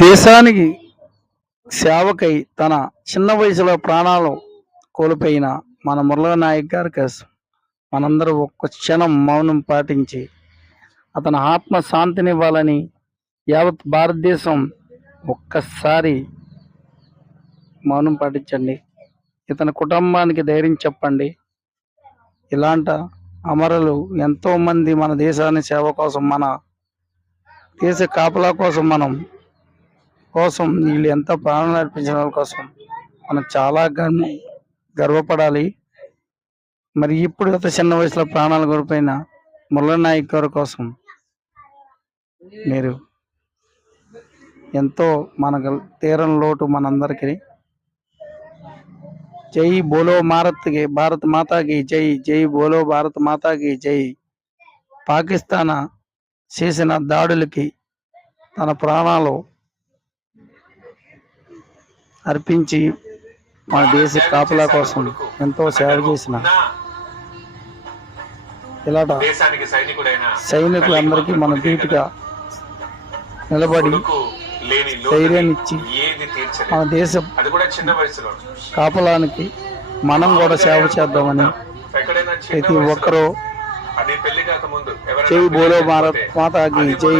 దేశానికి సేవకై తన చిన్న వయసులో ప్రాణాలు కోల్పోయిన మన మురళీ నాయక్ గారి కోసం మనందరూ ఒక్క క్షణం మౌనం పాటించి అతని ఆత్మ శాంతినివ్వాలని యావత్ భారతదేశం ఒక్కసారి మౌనం పాటించండి. ఇతని కుటుంబానికి ధైర్యం చెప్పండి. ఇలాంటి అమరులు ఎంతోమంది మన దేశాన్ని సేవ కోసం, మన దేశ కాపలా కోసం, వీళ్ళు ఎంతో ప్రాణాలు అర్పించిన వాళ్ళ కోసం మనం చాలా గర్వపడాలి. మరి ఇప్పుడు గత చిన్న వయసులో ప్రాణాలు కోల్పోయిన మురళీ నాయక్ గారి కోసం మీరు ఎంతో మనకు తీరని లోటు మనందరికీ. జై బోలో భారత్ మాతాకి జై, జై బోలో భారత్ మాతాకి జై. పాకిస్తాన్ చేసిన దాడులకి తన ప్రాణాలు అర్పించి మన దేశ కాపలా కోసం ఎంతో సేవ చేసిన ఇలాంటి సైనికులందరికీ మన ధీటుగా నిలబడి ధైర్యాన్ని ఇచ్చి మన దేశ కాపలానికి మనం కూడా సేవ చేద్దామని ప్రతి ఒక్కరూ జై బోలో భారత్ మాతాకి జై,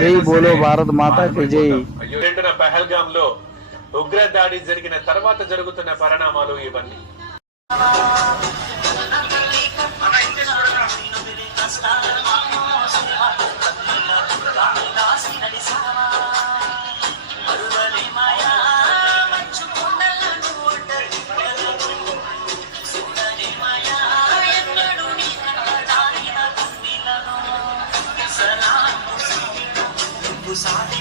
జై బోలో భారత్ మాతాకి జై. పహల్గాంలో ఉగ్ర దాడి జరిగిన తర్వాత జరుగుతున్న పరిణామాలు ఇవన్నీ. సాటి